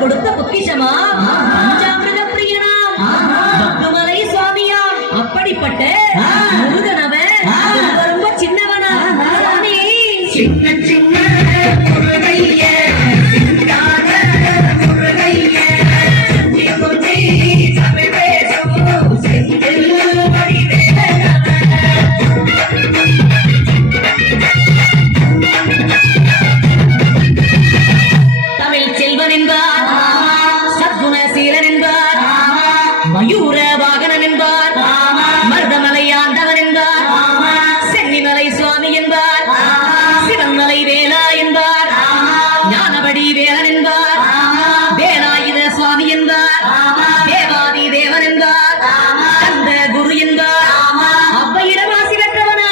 கொடுத்த பொக்கிஷமா பஞ்சாமிரத பிரியனா பக்தமலை சுவாமியா அப்படிப்பட்ட முருகனவன் ரொம்ப சின்னவனா சின்ன சின்ன மயூர வாகனன் என்பார் மருதமலை ஆண்டவன் என்பார் சென்னிமலை சுவாமி என்பார் சிவன்மலை வேலா என்பார் ஞானபடி வேலன் என்பார் வேலாயுத சுவாமி என்பார் தேவாதி தேவன் என்பார் கந்த குரு என்பார் அவ்வையிடம் ஆசி பெற்றவனா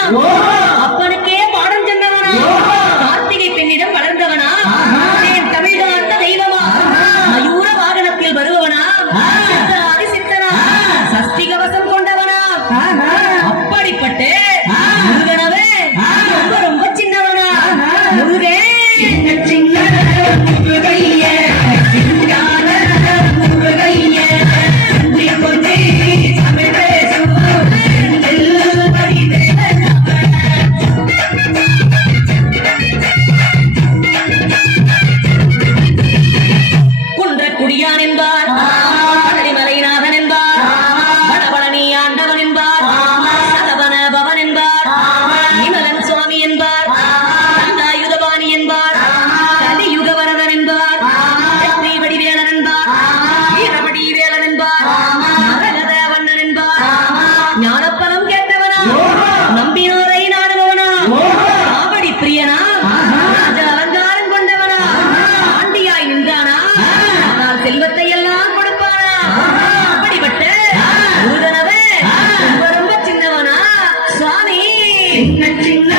அப்பனுக்கே பாடம் சென்றவனா கார்த்திகை பெண்ணிடம் வளர்ந்தவனா தமிழ்நாட்ட தெய்வமா மயூர வாகனத்தில் வருபவனா சஷ்டிகவசம் கொண்டவனா அப்படிப்பட்டு முருகனவே ரொம்ப ரொம்ப சின்னவனா முருகே சின்ன சின்ன முருகைய சிங்கார முருகைய கொண்டே தமிழ் பேசும் குன்ற குடியான் என்பார் மலைநாதன் என்பார் ஆண்டவன் என்பார் சரவண பவன் என்பார் நிமலன் சுவாமி என்பார் தண்டாயுதபாணி என்பார் கலியுக வரதன் என்பார் வெற்றி வேலன் என்பார் வீரபடி வேலன் என்பார் நரகத வண்ணன் என்பார் ஞானப்பலம் கேட்டவனா நம்பினோரை நாடுபவனா காவடி பிரியனா ராஜ அலங்காரம் கொண்டவனா ஆண்டியாய் நின்றானா ஆனால் செல்வத்தை எல்லாம் கொடுப்பானா அப்படிப்பட்ட முருகனவே ரொம்ப ரொம்ப சின்னவனா சுவாமி சின்ன சின்ன